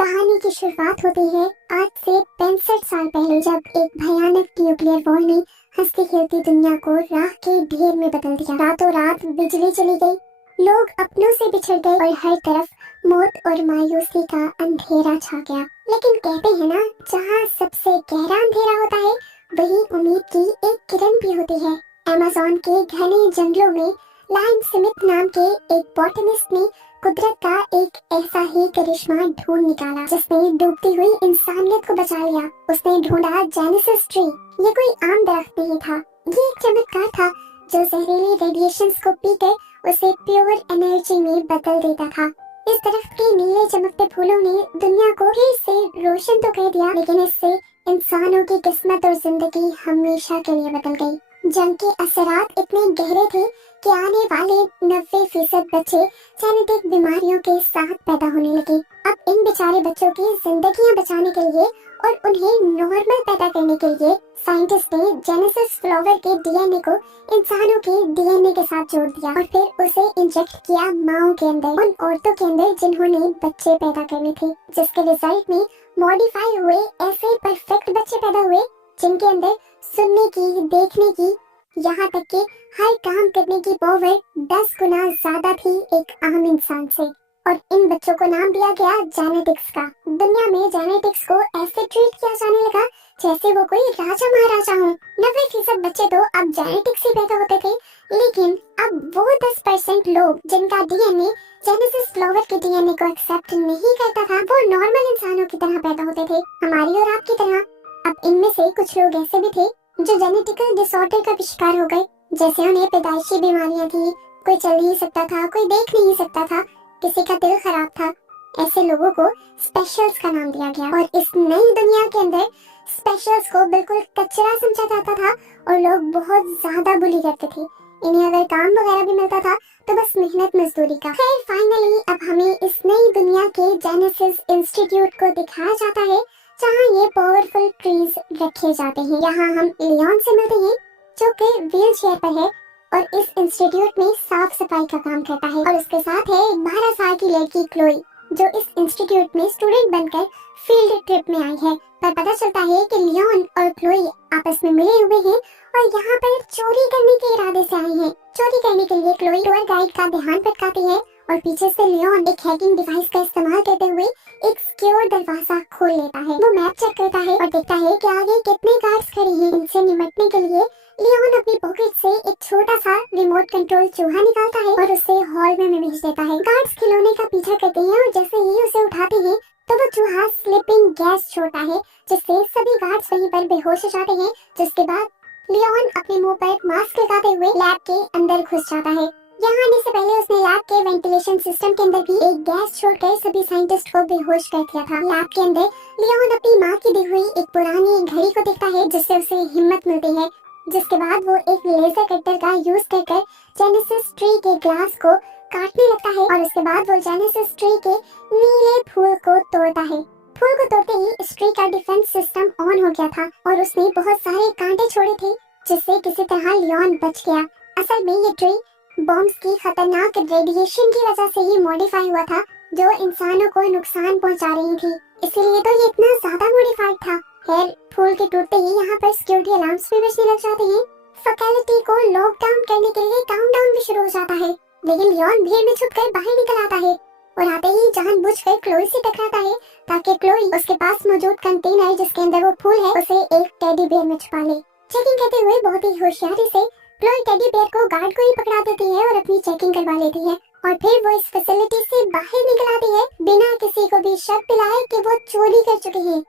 कहानी की शुरुआत होती है आज से 65 साल पहले, जब एक भयानक न्यूक्लियर वॉर ने हंसती खेलती दुनिया को राख के ढेर में बदल दिया। रातों रात बिजली चली गई, लोग अपनों से बिछड़ गए और हर तरफ मौत और मायूसी का अंधेरा छा गया। लेकिन कहते हैं ना, जहाँ सबसे गहरा अंधेरा होता है वही उम्मीद की एक किरण भी होती है। अमेज़न के घने जंगलों में लायन स्मिथ नाम के एक बॉटनिस्ट ने कुदरत का एक ऐसा ही करिश्मा ढूंढ निकाला जिसने डूबती हुई इंसानियत को बचा लिया। उसने ढूंढा जेनेसिस ट्री। ये कोई आम दरख्त नहीं था, ये एक चमत्कार था जो जहरीली रेडिएशंस को पीकर उसे प्योर एनर्जी में बदल देता था। इस दरख्त के नीले चमकते फूलों ने दुनिया को फिर से रोशन तो कर दिया, लेकिन इससे इंसानों की किस्मत और जिंदगी हमेशा के लिए बदल गई। जंग के असरात इतने गहरे थे कि आने वाले 90% बच्चे जेनेटिक बीमारियों के साथ पैदा होने लगे। अब इन बेचारे बच्चों की जिंदगियां बचाने के लिए और उन्हें नॉर्मल पैदा करने के लिए साइंटिस्ट ने जेनेसिस फ्लावर के डीएनए को इंसानों के डीएनए के साथ जोड़ दिया और फिर उसे इंजेक्ट किया माओ के अंदर, उन औरतों के अंदर जिन्होंने बच्चे पैदा करने थे, जिसके रिजल्ट में मॉडिफाई हुए ऐसे परफेक्ट बच्चे पैदा हुए जिनके अंदर सुनने की, देखने की, यहाँ तक कि हर काम करने की पावर 10 गुना ज्यादा थी एक आम इंसान से। और इन बच्चों को नाम दिया गया जेनेटिक्स का। दुनिया में जेनेटिक्स को ऐसे ट्रीट किया जाने लगा जैसे वो कोई राजा महाराजा हो। 90% बच्चे तो अब जेनेटिक्स ही पैदा होते थे, लेकिन अब वो 10% लोग जिनका डीएनए जेनेसिस फ्लावर के डीएनए को एक्सेप्ट नहीं करता था, वो नॉर्मल इंसानों की तरह पैदा होते थे, हमारी और आपकी तरह। अब इनमें से कुछ लोग ऐसे भी थे जो जेनेटिकल डिसऑर्डर का भी शिकार हो गए, जैसे उन्हें पैदाइशी बीमारियां थी, कोई चल नहीं सकता था, कोई देख नहीं सकता था, किसी का दिल खराब था। ऐसे लोगों को स्पेशल्स का नाम दिया गया और इस नई दुनिया के अंदर स्पेशल्स को बिल्कुल कचरा समझा जाता था और लोग बहुत ज्यादा बुली करते थे। इन्हें अगर काम वगैरह भी मिलता था तो बस मेहनत मजदूरी का। खैर फाइनली अब हमें इस नई दुनिया के जेनेसिस इंस्टीट्यूट को दिखाया जाता है, जहाँ ये पावरफुल ट्रीज रखे जाते हैं। यहाँ हम लियोन से मिलते हैं जो कि व्हील चेयर पर है और इस इंस्टीट्यूट में साफ सफाई का काम करता है, और उसके साथ है 12 साल की लड़की क्लोई जो इस इंस्टीट्यूट में स्टूडेंट बनकर फील्ड ट्रिप में आई है। पर पता चलता है कि लियोन और क्लोई आपस में मिले हुए हैं और यहाँ पर चोरी करने के इरादे से आए हैं। चोरी करने के लिए क्लोई टूर गाइड का ध्यान भटकाती है और पीछे से लियोन एक हैकिंग डिवाइस का इस्तेमाल करते हुए एक सिक्योर दरवाजा खोल लेता है। वो मैप चेक करता है और देखता है कि आगे कितने गार्ड्स खड़े हैं। इनसे निपटने के लिए लियोन अपनी पॉकेट से एक छोटा सा रिमोट कंट्रोल चूहा निकालता है और उसे हॉल में भेज देता है। गार्ड्स खिलौने का पीछा करते हैं और जैसे ही उसे उठाते हैं तो वो चूहा स्लिपिंग गैस छोड़ता है, जिससे सभी गार्ड्स वहीं पर बेहोश हो जाते हैं। जिसके बाद लियोन अपने मुंह पर मास्क लगाते हुए लैब के अंदर घुस जाता है। यहाँ आने से पहले उसने लैब के वेंटिलेशन सिस्टम के अंदर भी एक गैस छोड़कर सभी साइंटिस्ट को बेहोश कर दिया था। लैब के अंदर लियोन अपनी माँ की दी हुई एक पुरानी घड़ी को देखता है जिससे उसे हिम्मत मिलती है। जिसके बाद वो एक लेजर कटर का यूज कर जेनेसिस ट्री के ग्लास को काटने लगता है और उसके बाद वो जेनेसिस ट्री के नीले फूल को तोड़ता है। फूल को तोड़ते ही इस ट्री का डिफेंस सिस्टम ऑन हो गया था और उसने बहुत सारे कांटे छोड़े थे, जिससे किसी तरह लियोन बच गया। असल में ये ट्री बॉम्ब्स की खतरनाक रेडिएशन की वजह से ही मॉडिफाई हुआ था, जो इंसानों को नुकसान पहुंचा रही थी, इसीलिए तो ये इतना ज्यादा मॉडिफाइड था। खैर फूल के टूटते ही यहाँ पर सिक्योरिटी अलार्म्स भी बजने लग जाते हैं। फैकल्टी को लॉक डाउन करने के लिए काउंटडाउन भी शुरू हो जाता है, लेकिन लियोन भीड़ में छुपकर बाहर निकल आता है और आते ही जानबूझकर क्लोई से टकराता है ताकि क्लोई उसके पास मौजूद कंटेनर जिसके अंदर वो फूल है उसे एक टेडी बेयर में छुपा ले। चेकिंग करते हुए बहुत ही होशियारी से क्लोई टेडी बेयर को गार्ड को ही पकड़ा देती है और अपनी चेकिंग करवा लेती है और फिर वो इस फैसिलिटी से बाहर निकल आती है बिना किसी को भी शक दिलाए कि वो चोरी कर चुके हैं।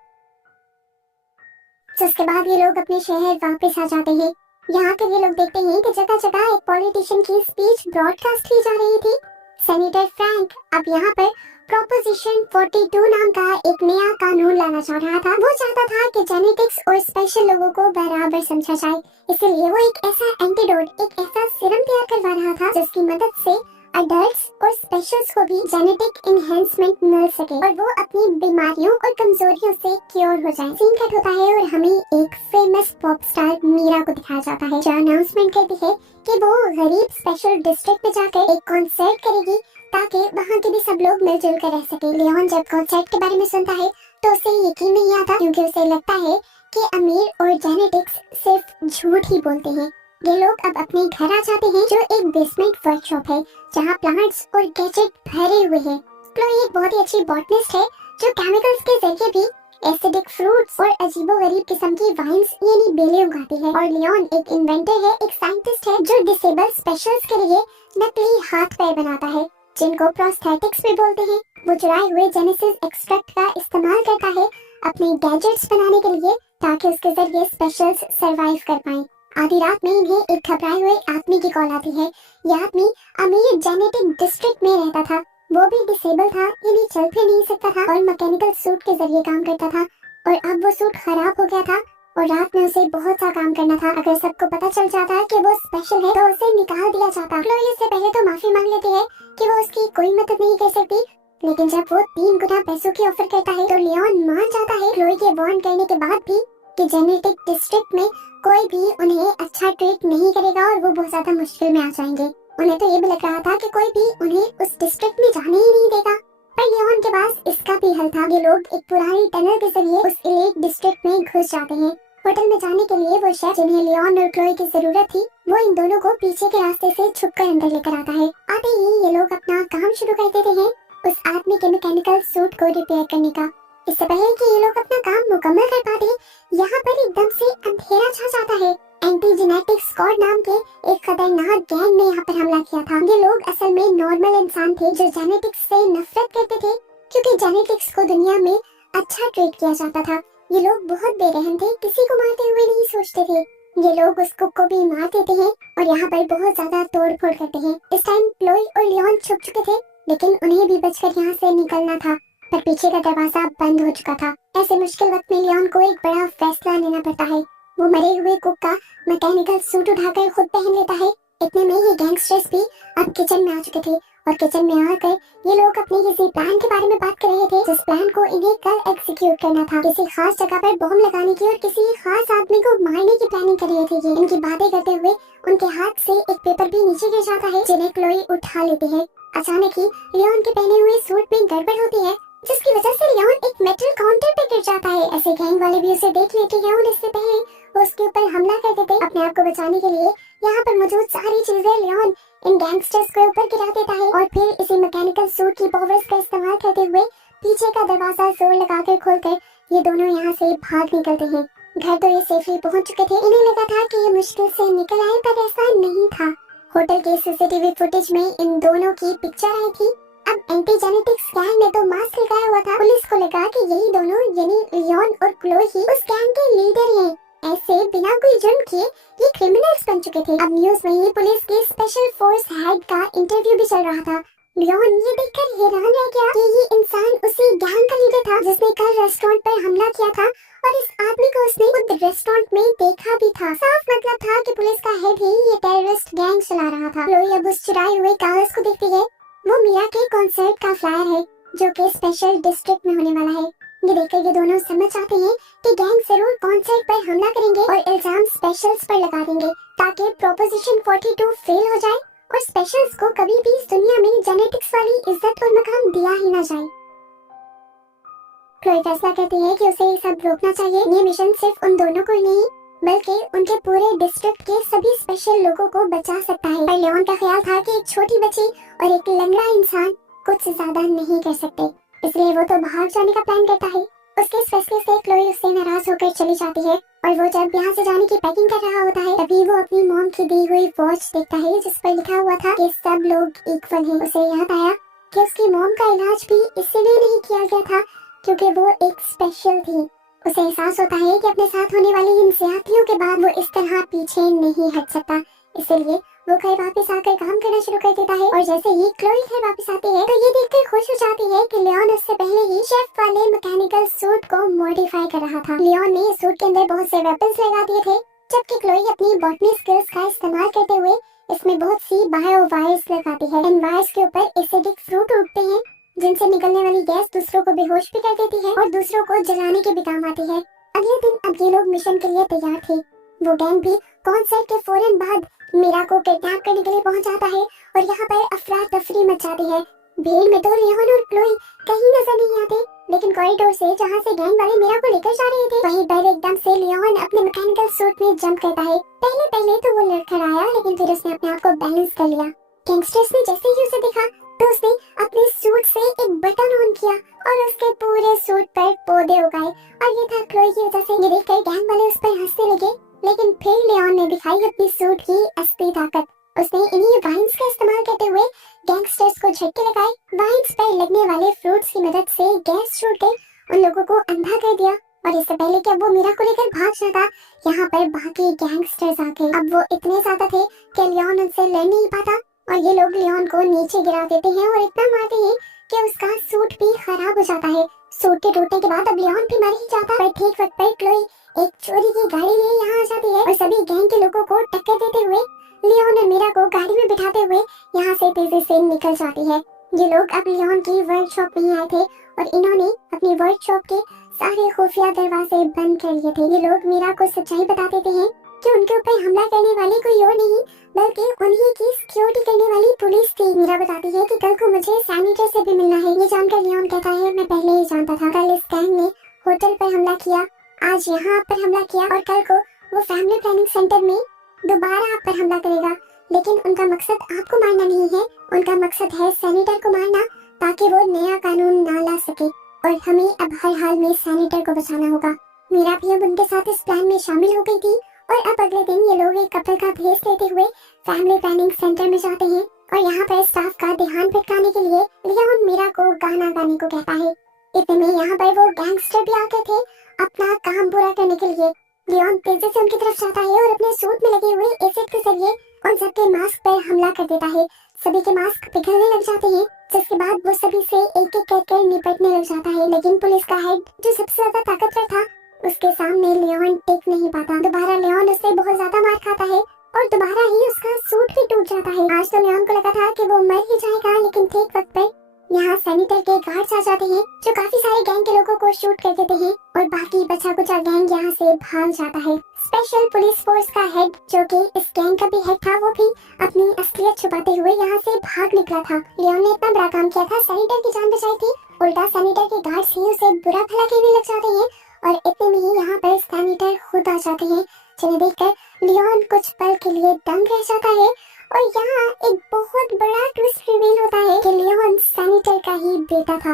जिसके बाद ये लोग अपने शहर वापस आ जाते हैं। यहाँ कर ये लोग देखते हैं कि जगह जगह एक पॉलिटिशियन की स्पीच ब्रॉडकास्ट की जा रही थी। सेनेटर फ्रैंक अब यहाँ पर प्रोपोजिशन 42 नाम का एक नया कानून लाना चाह रहा था। वो चाहता था कि जेनेटिक्स और स्पेशल लोगों को बराबर समझा जाए, इसलिए वो एक ऐसा एंटीडोट, एक ऐसा सीरम तैयार करवा रहा था जिसकी मदद से अडल्ट्स और स्पेशल्स को भी जेनेटिक एनहेंसमेंट मिल सके और वो अपनी बीमारियों और कमजोरियों से क्योर हो जाए। सीन कट होता है और हमें एक फेमस पॉप स्टार मीरा को दिखाया जाता है जो अनाउंसमेंट करती है कि वो गरीब स्पेशल डिस्ट्रिक्ट में जाकर एक कॉन्सर्ट करेगी ताकि वहाँ के भी सब लोग मिलजुल कर रह सके। लियोन जब कॉन्सेप्ट के बारे में सुनता है तो उसे यकीन नहीं आता, क्योंकि उसे लगता है कि अमीर और जेनेटिक्स सिर्फ झूठ ही बोलते हैं। ये लोग अब अपने घर आ जाते हैं, जो एक बेसमेंट वर्कशॉप है जहाँ प्लांट्स और गैजेट भरे हुए हैं। क्लोई एक बहुत ही अच्छी बॉटनिस्ट है जो केमिकल्स के जरिए भी एसिडिक फ्रूट्स और अजीबोगरीब किस्म की वाइन्स यानी बेलें उगाती है। और लियोन एक इन्वेंटर है, एक साइंटिस्ट है जो डिसेबल स्पेशल्स के लिए नकली हाथ पैर बनाता है, जिनको प्रोस्थेटिक्स भी बोलते हैं। वो चुराए हुए जेनेसिस एक्सट्रैक्ट का इस्तेमाल करता है अपने गैजेट्स बनाने के लिए, ताकि उसके जरिए स्पेशल्स सरवाइव कर पाएं। आधी रात में इन्हें एक घबराए हुए आदमी की कॉल आती है। यह आदमी अमीर जेनेटिक डिस्ट्रिक्ट में रहता था। वो भी डिसेबल था, यानी चल फिर नहीं सकता था और मैकेनिकल सूट के जरिए काम करता था। और अब वो सूट खराब हो गया था और रात में उसे बहुत सा काम करना था। अगर सबको पता चल जाता कि वो स्पेशल है तो उसे निकाल दिया जाता। क्लोई इससे पहले तो माफी मांग लेती है कि वो उसकी कोई मदद नहीं कर सकती, लेकिन जब वो 3 गुना पैसों की ऑफर करता है तो लियोन मान जाता है, क्लोई के वार्न करने के बाद भी, कि जेनेटिक डिस्ट्रिक्ट में कोई भी उन्हें अच्छा ट्रीट नहीं करेगा और वो बहुत ज्यादा मुश्किल में आ जाएंगे। उन्हें तो ये भी लग रहा था कि कोई भी उन्हें उस डिस्ट्रिक्ट में जाने ही नहीं देगा। पर लियोन के पास इसका भी हल था। ये लोग एक पुरानी टनल के जरिए उस एलीट डिस्ट्रिक्ट में घुस जाते हैं। होटल में जाने के लिए वो शेफ जिन्हें लियोन और क्लोई की जरूरत थी, वो इन दोनों को पीछे के रास्ते से छुपकर अंदर लेकर आता है। आते ही ये लोग अपना काम शुरू कर देते हैं, उस आदमी के मैकेनिकल सूट को रिपेयर करने का। इससे पहले कि ये लोग अपना काम मुकम्मल कर पाते, यहाँ पर एकदम से अंधेरा छा जाता है। एंटी जेनेटिक स्क्वाड नाम के एक खतरनाक गैंग ने यहाँ पर हमला किया था। ये लोग असल में नॉर्मल इंसान थे जो जेनेटिक्स से नफरत करते थे, क्योंकि जेनेटिक्स को दुनिया में अच्छा ट्रीट किया जाता था। ये लोग बहुत बेरहम थे, किसी को मारते हुए नहीं सोचते थे। ये लोग उस कुक को भी मार देते हैं और यहाँ पर बहुत ज्यादा तोड़ फोड़ करते हैं। इस टाइम क्लोई और लियोन छुप चुके थे, लेकिन उन्हें भी बचकर यहाँ से निकलना था, पर पीछे का दरवाजा बंद हो चुका था। ऐसे मुश्किल वक्त में लियोन को एक बड़ा फैसला लेना पड़ता है। वो मरे हुए कुक का मैकेनिकल सूट उठाकर खुद पहन लेता है। इतने में ये गैंगस्टर्स भी अब किचन में आ चुके थे और किचन में आकर ये लोग अपने किसी प्लान के बारे में बात कर रहे थे, जिस प्लान को इन्हें कल एग्जीक्यूट करना था। किसी खास जगह पर बम लगाने की और किसी खास आदमी को मारने की प्लानिंग कर रहे थे। ये इनकी बातें करते हुए उनके हाथ से एक पेपर भी नीचे गिर जाता है, जिन्हें क्लोई उठा लेती है। अचानक ही लियोन के पहने हुए सूट में गड़बड़ होती है, जिसकी वजह से लियोन एक मेटल काउंटर पे गिर जाता है। ऐसे गैंग वाले भी उसे देख लेते हैं और इससे पहले वो उसके ऊपर हमला कर देते। अपने आप को बचाने के लिए यहाँ पर मौजूद सारी चीजें लियोन इन गैंगस्टर्स के ऊपर गिरा देता है और फिर इसी मैकेनिकल सूट की पावर्स का इस्तेमाल करते हुए पीछे का दरवाजा जोर लगाकर खोलकर ये दोनों यहाँ से भाग निकलते हैं। घर तो ये सेफली पहुँच चुके थे। इन्हें लगा था कि ये मुश्किल से निकल आए, पर ऐसा नहीं था। होटल के सीसीटीवी फुटेज में इन दोनों की पिक्चर आई थी। अब एंटी जेनेटिक्स गैंग ने तो मास्क लगाया हुआ था। पुलिस को लगा कि यही दोनों यानी लियोन और क्लोई ही उस गैंग के लीडर हैं। ऐसे बिना कोई जुर्म किए ये क्रिमिनल्स बन चुके थे। अब न्यूज में ही पुलिस के स्पेशल फोर्स हेड का इंटरव्यू भी चल रहा था। लियोन ये देखकर हैरान रह गया कि ये इंसान उसी गैंग का लीडर था जिसने कल रेस्टोरेंट पर हमला किया था, और इस आदमी को उसने खुद रेस्टोरेंट में देखा भी था। साफ मतलब था कि पुलिस का हेड ही ये टेररिस्ट गैंग चला रहा था। क्लोई अब उस चुराए हुए कागज को देखती है। वो मिया के कॉन्सर्ट का फ्लायर है जो कि स्पेशल डिस्ट्रिक्ट में होने वाला है। ये देखकर ये दोनों समझ जाते हैं कि गैंग जरूर कॉन्सर्ट पर हमला करेंगे और इल्जाम स्पेशल्स पर लगा देंगे, ताकि प्रोपोजिशन 42 फेल हो जाए और स्पेशल्स को कभी भी इस दुनिया में जेनेटिक्स वाली इज्जत और मकाम दिया ही ना जाए। क्लोई फैसला करती है कि उसे ये सब रोकना चाहिए। ये मिशन सिर्फ उन दोनों को ही नहीं बल्कि उनके पूरे डिस्ट्रिक्ट के सभी स्पेशल लोगों को बचा सकता है। पर लियोन का ख्याल था कि एक छोटी बच्ची और एक लंगड़ा इंसान कुछ ज्यादा नहीं कर सकते, इसलिए वो तो भाग जाने का प्लान करता है। उसके इस फैसले से क्लोई उससे नाराज होकर चली जाती है और वो जब यहाँ से जाने की पैकिंग कर रहा होता है, तभी वो अपनी मॉम की दी हुई वॉच देखता है जिस पर लिखा हुआ था कि सब लोग इक्वल हैं। उसे याद आया कि उसकी मॉम का इलाज भी इसलिए नहीं किया गया था क्योंकि वो एक स्पेशल थी। उसे एहसास होता है कि अपने साथ होने वाली इन ज्यादतियों के बाद वो इस तरह पीछे नहीं हट सकता, इसलिए वो घर वापस आकर काम करना शुरू कर देता है। और जैसे ही क्लोई घर वापस आती है तो ये देखकर खुश हो जाती है कि लियोन उससे पहले ही शेफ वाले मैकेनिकल सूट को मॉडिफाई कर रहा था। लियोन ने सूट के अंदर बहुत से वेपन्स लगा दिए थे, जबकि क्लोई अपनी बॉटनी स्किल्स का इस्तेमाल करते हुए इसमें बहुत सी बायो वायर्स लगाती है। इन वायर्स के ऊपर एसिडिक फ्रूट उगते हैं जिनसे निकलने वाली गैस दूसरों को बेहोश भी कर देती है और दूसरों को जलाने के भी काम आती है। अगले दिन अब ये लोग मिशन के लिए तैयार थे। वो गैंग भी कॉन्सर्ट के फौरन बाद मीरा को किडनैप करने के लिए पहुंच जाता है और यहाँ पर अफरा तफरी मच जाती है। भीड़ में तो लियोन और क्लोई कहीं नजर नहीं आते, लेकिन कॉरिडोर से जहाँ से गैंग वाले मीरा को लेकर जा रहे थे वहीं पर एकदम से लियोन अपने मैकेनिकल सूट में जंप करता है। पहले पहले तो वो लड़खड़ाया, लेकिन फिर उसने अपने आप को बैलेंस कर लिया। गैंगस्टर्स ने जैसे ही उसे देखा तो उसने अपने सूट से एक बटन ऑन किया और उसके पूरे सूट पर पौधे उगाए, और ये था क्लोई की वजह से। ये देखकर गैंग वाले उस पर हंसने लगे, लेकिन फिर लियोन ने दिखाई अपनी सूट की असली ताकत। उसने इन्हीं वाइन्स का इस्तेमाल करते हुए गैंगस्टर्स को झटके लगाए। वाइन्स पर लगने वाले फ्रूट्स की मदद से गैस छोड़ कर उन लोगों को अंधा कर दिया, और इससे पहले कि वो मीरा को लेकर भाग जाता, यहाँ पर बाकी गैंगस्टर्स आ गए। अब वो इतने ज्यादा थे कि लियोन उनसे लड़ नहीं पाता, और ये लोग लियोन को नीचे गिरा देते हैं और इतना मारते हैं कि उसका सूट भी खराब हो जाता है। सूट के टूटने के बाद अब लियोन भी मर ही जाता है। ठीक वक्त पर क्लोई एक चोरी की गाड़ी लिए यहाँ आ जाती है और सभी गैंग के लोगों को टक्कर देते हुए लियोन और मीरा को गाड़ी में बिठाते हुए यहाँ से तेजी से निकल जाती है। ये लोग अब लियोन की वर्कशॉप में आए थे और इन्होंने अपनी वर्कशॉप के सारे खुफिया दरवाजे बंद कर लिए थे। ये लोग मीरा को सच्चाई बता देते हैं कि उनके ऊपर हमला करने वाली कोई और नहीं बल्कि उन्हीं की सिक्योरिटी करने वाली पुलिस थी। मीरा बताती है कि कल को मुझे सैनिटर से भी मिलना है। ये जानकर लियोन कहता है, मैं पहले ही जानता था। कल इस गैंग ने होटल पर हमला किया, आज यहाँ पर हमला किया, और कल को वो फैमिली प्लानिंग सेंटर में दोबारा आप पर हमला करेगा। लेकिन उनका मकसद आपको मारना नहीं है, उनका मकसद है सैनिटर को मारना, ताकि वो नया कानून ना ला सके, और हमें अब हर हाल में सैनिटर को बचाना होगा। मीरा भी अब उनके साथ इस प्लान में शामिल हो गई थी, और अब अगले दिन ये लोग एक कपल का भेष लेते हुए फैमिली प्लानिंग सेंटर में जाते हैं, और यहाँ पर स्टाफ का ध्यान भटकाने के लिए लियोन मीरा को गाना गाने को कहता है। इतने में यहाँ पर वो गैंगस्टर भी आ गए थे अपना काम पूरा करने के लिए। लियोन तेजी से उनकी तरफ जाता है और अपने सूट में लगे हुए एसिड के जरिए उन सबके मास्क पर हमला कर देता है। सभी के मास्क पिघलने लग जाते हैं, जिसके बाद वो सभी से एक एक करके निपटने लग जाता है। लेकिन पुलिस का हेड जो सबसे ज्यादा ताकतवर था, उसके सामने लियोन टिक नहीं पाता। दोबारा लियोन उससे बहुत ज्यादा मार खाता है और दोबारा ही उसका सूट भी टूट जाता है। आज तो लियोन को लगा था कि वो मर ही जाएगा, लेकिन ठीक वक्त पर यहाँ सैनिटर के गार्ड्स आ जाते हैं जो काफी सारे गैंग के लोगों को शूट कर देते हैं, और बाकी बचा कुचा गैंग यहाँ से भाग जाता है। स्पेशल पुलिस फोर्स का हेड जो कि इस गैंग का भी हेड था, वो भी अपनी असलियत छुपाते हुए यहाँ से भाग निकला था। लियोन ने इतना बड़ा काम किया था, सैनिटर की जान बचाई थी, उल्टा सैनिटर के गार्ड्स ही उसे बुरा भला कहने लग जाते हैं, और इतने में ही यहाँ पर सैनिटर खुद आ जाते हैं, जिन्हें देखकर लियोन कुछ पल के लिए दंग रह जाता है। और यहाँ एक बहुत बड़ा ट्विस्ट रिवील होता है कि लियोन सैनिटर का ही बेटा था।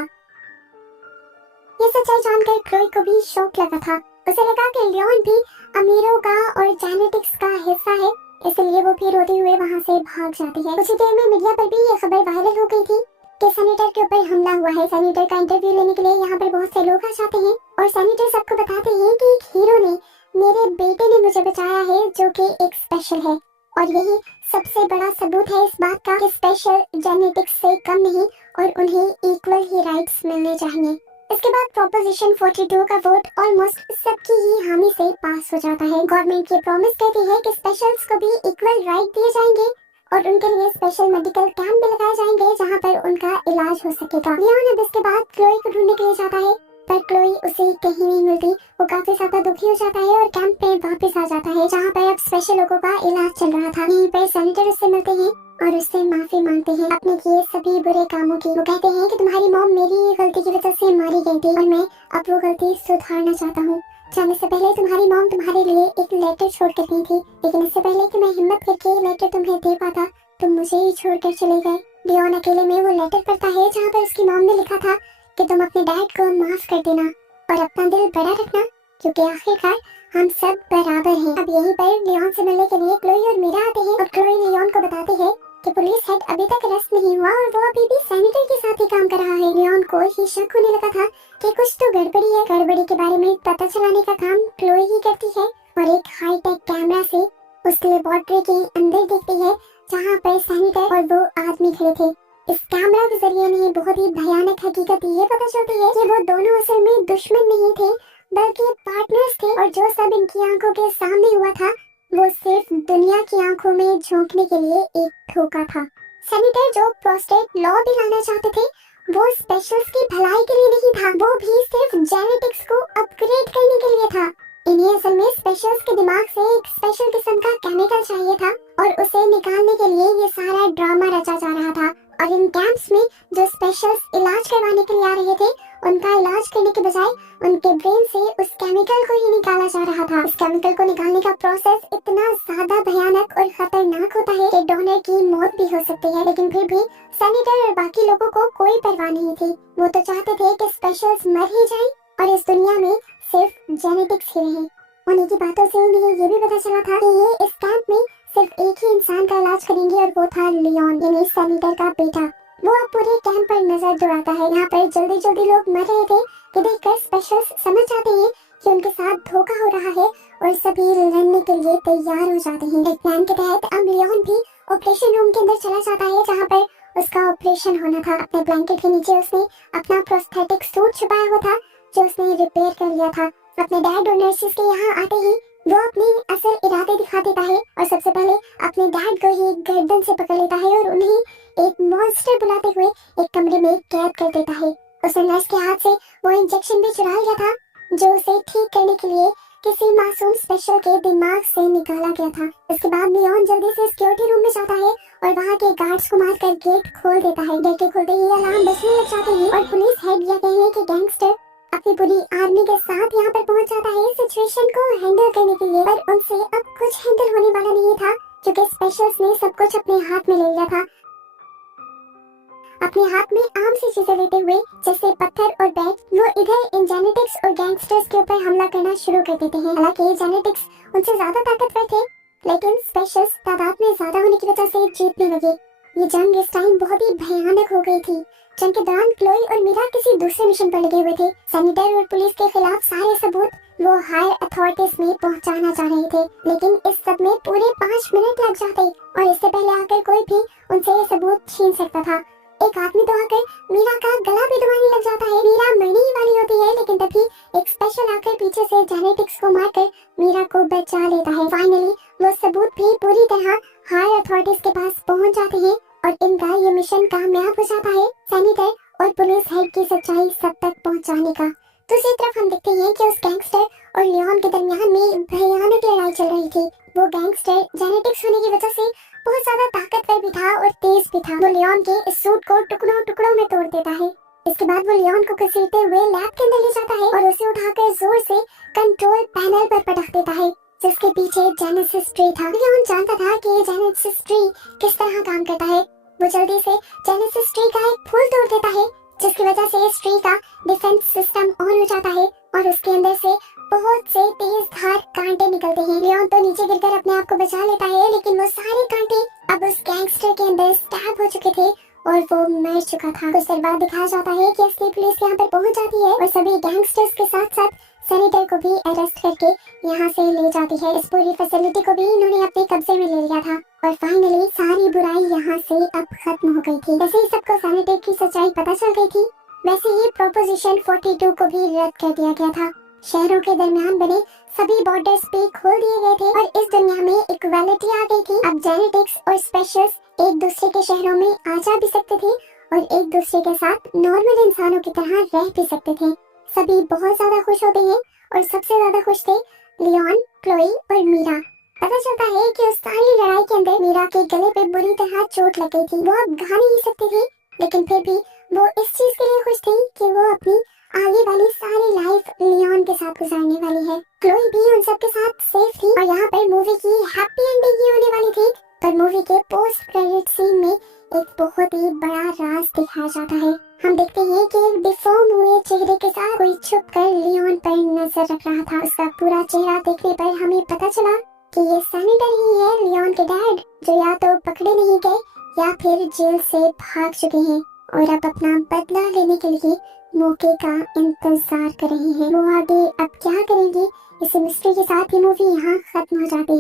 ये सच्चाई जानकर क्लोई को भी शौक लगा था। उसे लगा कि लियोन भी अमीरों का और जेनेटिक्स का हिस्सा है, इसलिए वो भी रोते हुए वहाँ से भाग जाती है। कुछ देर में मीडिया पर भी ये खबर वायरल हो गई थी कि सैनिटर के ऊपर हमला हुआ है। सैनिटर का इंटरव्यू लेने के लिए यहाँ पर बहुत से लोग आ जाते हैं, और सैनिटर सबको बताते हैं कि एक हीरो ने, मेरे बेटे ने मुझे बचाया है, जो कि एक स्पेशल है, और यही सबसे बड़ा सबूत है इस बात का कि स्पेशल जेनेटिक्स से कम नहीं और उन्हें इक्वल ही राइट्स मिलने चाहिए। इसके बाद प्रोपोजिशन 42 का वोट ऑलमोस्ट सबकी ही हामी से पास हो जाता है। गवर्नमेंट ये प्रॉमिस करती है कि स्पेशल्स को भी इक्वल राइट दिए जाएंगे और उनके लिए स्पेशल मेडिकल कैंप भी लगाए जाएंगे जहाँ पर उनका इलाज हो सकेगा। लियोन अब इसके बाद क्लोई को ढूंढने के लिए जाता है, पर क्लोई उसे कहीं नहीं मिलती। वो काफी ज्यादा दुखी हो जाता है और कैंप पे वापस आ जाता है, जहाँ पर अब स्पेशल लोगों का इलाज चल रहा था। यहीं पर सैनिटर उससे मिलते हैं और उससे माफी मांगते हैं अपने किए सभी बुरे कामों की। वो कहते हैं कि तुम्हारी मॉम मेरी गलती की वजह से मारी गई थी और मैं अब वो गलती सुधारना चाहता हूँ। जाने से पहले तुम्हारी मॉम तुम्हारे लिए एक लेटर छोड़ कर गई थी, लेकिन इससे पहले कि मैं हिम्मत करके लेटर तुम्हें दे पाता, तुम मुझे ही छोड़कर चले गए। लियोन अकेले में वो लेटर पढ़ता है जहाँ पर उसकी मॉम ने लिखा था कि तुम अपने डैड को माफ कर देना और अपना दिल बड़ा रखना, क्योंकि आखिरकार हम सब बराबर हैं। अब यहीं पर लियोन से मिलने के लिए क्लोई और मीरा आते हैं, और क्लोई लियोन को बताते हैं कि पुलिस हेड अभी तक अरेस्ट नहीं हुआ और वो अभी भी सैनिटर के साथ ही काम कर रहा है। लियोन को ही शक होने लगा था कि कुछ तो गड़बड़ी है। गड़बड़ी के बारे में पता चलाने का काम क्लोई ही करती है, और एक हाईटेक कैमरा से उस लेबोरेटरी के अंदर देखती है जहाँ पर सैनिटर और वो आदमी खड़े थे। इस कैमरा के जरिए उन्हें बहुत ही भयानक हकीकत ये पता चलती है कि वो दोनों असल में दुश्मन नहीं थे, बल्कि पार्टनर्स थे, और जो सब इनकी आंखों के सामने हुआ था वो सिर्फ दुनिया की आंखों में झोंकने के लिए एक धोखा था। सैनिटर जो प्रोस्टेट लॉ भी लाना चाहते थे, वो स्पेशल्स की भलाई के लिए नहीं था, वो भी सिर्फ जेनेटिक्स को अपग्रेड करने के लिए था। इन्हें असल में स्पेशल्स के दिमाग से एक स्पेशल किस्म का केमिकल चाहिए था, और उसे निकालने के लिए ये सारा ड्रामा रचा जा रहा था। और इन कैंप्स में जो स्पेशल्स इलाज करवाने के लिए आ रहे थे, उनका इलाज करने के बजाय उनके ब्रेन से उस केमिकल को ही निकाला जा रहा था। इस केमिकल को निकालने का प्रोसेस इतना ज्यादा भयानक और खतरनाक होता है कि डोनर की मौत भी हो सकती है। लेकिन फिर भी सेनेटर और बाकी लोगों को कोई परवाह नहीं थी। वो तो चाहते थे कि स्पेशल्स मर ही जाएं और इस दुनिया में सिर्फ जेनेटिक्स ही रहे। उन्हीं की बातों से उन्हें ये भी पता चला था कि ये इस कैंप में सिर्फ एक ही इंसान का इलाज करेंगे और वो था लियोन, यानी सेनेटर का बेटा। वो अब पूरे कैंप पर नजर दौड़ाता है। यहाँ पर जल्दी जल्दी लोग मर रहे थे कि देखकर स्पेशल्स समझ जाते हैं कि उनके साथ धोखा हो रहा है और सभी लड़ने के लिए तैयार हो जाते हैं। एक प्लान के तहत अब लियोन भी ऑपरेशन रूम के अंदर चला जाता है जहाँ पर उसका ऑपरेशन होना था। अपने ब्लैंकेट के नीचे उसने अपना प्रोस्थेटिक सूट छुपाया हुआ था जो उसने रिपेयर कर लिया था। अपने डैड और नर्सिस के यहाँ आते ही वो अपने असल इरादे दिखा देता है और सबसे पहले अपने डैड को ही गर्दन से पकड़ लेता है और उन्हें एक मॉन्स्टर बुलाते हुए एक कमरे में कैद कर देता है। उसने नर्स के हाथ से वो इंजेक्शन भी चुरा लिया था जो उसे ठीक करने के लिए किसी मासूम स्पेशल के दिमाग से निकाला गया था। इसके बाद लियोन जल्दी से सिक्योरिटी रूम में जाता है और वहाँ के गार्ड्स को मारकर गेट खोल देता है। गेट के खुलते ही अलार्म बजने लग जाते हैं और पुलिस हेड या कहने के गैंगस्टर अपनी पूरी आर्मी के साथ यहाँ पर पहुँच जाता है सिचुएशन को हैंडल करने के लिए। पर उनसे अब कुछ हैंडल होने वाला नहीं था क्योंकि स्पेशल्स ने सब कुछ अपने हाथ में ले लिया था। अपने हाथ में आम सी चीजें लेते हुए जैसे पत्थर और बैट, वो इधर इन जेनेटिक्स और गैंगस्टर्स के ऊपर हमला करना शुरू कर देते हैं। हालांकि जेनेटिक्स उनसे ज्यादा ताकतवर थे लेकिन स्पेशल्स तादाद में ज्यादा होने की वजह से जीतने लगे। ये जंग इस टाइम बहुत ही भयानक हो गई थी। जंग के दौरान क्लोई और मीरा किसी दूसरे मिशन पर लगे हुए थे। सेनेटर और पुलिस के खिलाफ सारे सबूत वो हायर अथॉरिटीज में पहुंचाना चाह रहे थे, लेकिन इस सब में पूरे 5 मिनट लग जाते और इससे पहले आकर कोई भी उनसे ये सबूत छीन सकता था। एक आदमी तो आकर मीरा का गला भी दबाने लग जाता है। मीरा मरने ही वाली होती है लेकिन तभी एक स्पेशल आकर पीछे से जेनेटिक्स को मारकर मीरा को बचा लेता है। फाइनली वो सबूत भी पूरी तरह हायर अथॉरिटीज के पास पहुंच जाते हैं और इनका ये मिशन कामयाब हो जाता है सेनेटर और पुलिस हेड की सच्चाई सब तक पहुंचाने का। दूसरी तरफ हम देखते हैं कि उस गैंगस्टर और लियोन के दरमियान में भयानक लड़ाई चल रही थी। वो गैंगस्टर जेनेटिक्स होने की वजह से बहुत ज्यादा ताकतवर भी था और तेज भी था। वो लियोन के इस सूट को टुकड़ों टुकड़ों में तोड़ देता है। इसके बाद वो लियोन को घसीटते हुए लैब के अंदर ले जाता है और उसे उठाकर जोर से कंट्रोल पैनल पर पटक देता है जिसके पीछे जेनेसिस ट्री था। लियोन जानता था कि ये जेनेसिस ट्री किस तरह काम करता है। वो जल्दी से जेनेसिस ट्री का एक फूल तोड़ देता है जिसकी वजह से इस ट्री का डिफेंस सिस्टम ऑन हो जाता है और उसके अंदर से बहुत से तेज धार कांटे निकलते हैं। लियोन तो नीचे गिरकर अपने आप को बचा लेता है लेकिन वो सारे कांटे अब उस गैंगस्टर के अंदर स्टैब हो चुके थे और वो मर चुका था। कुछ देर बाद दिखाया जाता है कि असली पुलिस यहाँ पर पहुँच जाती है और सभी गैंगस्टर्स के साथ साथ सेनेटर को भी अरेस्ट करके यहाँ से ले जाती है। इस पूरी फैसिलिटी को भी इन्होंने अपने कब्जे में ले लिया था और फाइनली सारी बुराई यहाँ से अब खत्म हो गई थी। जैसे ही सबको सेनेटर की सच्चाई पता चल गई थी वैसे ही प्रोपोजिशन 42 को भी रद्द कर दिया गया था। शहरों के दरमियान बने सभी बॉर्डर्स भी खोल दिए गए थे और इस दुनिया में इक्वालिटी आ गई थी। अब जेनेटिक्स और स्पेशल्स एक दूसरे के शहरों में आ जा भी सकते थे और एक दूसरे के साथ नॉर्मल इंसानों की तरह रह भी सकते थे। सभी बहुत ज्यादा खुश होते हैं और सबसे ज्यादा खुश थे लियोन, क्लोई और मीरा। पता चलता है कि उस सारी लड़ाई के अंदर मीरा के गले पे बुरी तरह चोट लग गई थी। वो अब गा नहीं सकती थी लेकिन फिर भी वो इस चीज के लिए खुश थी कि वो अपनी आगे वाली सारी लाइफ लियोन के साथ गुजारने वाली है। क्लोई भी उन सब के साथ सेफ थी और यहाँ पर मूवी की हैप्पी एंडिंग ही होने वाली थी। पर मूवी के पोस्ट क्रेडिट सीन में एक बहुत ही बड़ा राज दिखाया जाता है। हम देखते हैं कि एक डिफॉर्म हुए चेहरे के साथ कोई छुपकर लियोन पर नजर रख रहा था। उसका पूरा चेहरा देखने पर हमें पता चला कि ये सेनेटर ही है, लियोन के डैड, जो या तो पकड़े नहीं गए या फिर जेल से भाग चुके हैं और अब अपना बदला लेने के लिए मौके का इंतजार कर रहे हैं। वो आगे अब क्या करेंगे, इस मिस्ट्री के साथ ये मूवी यहाँ खत्म हो जाती है।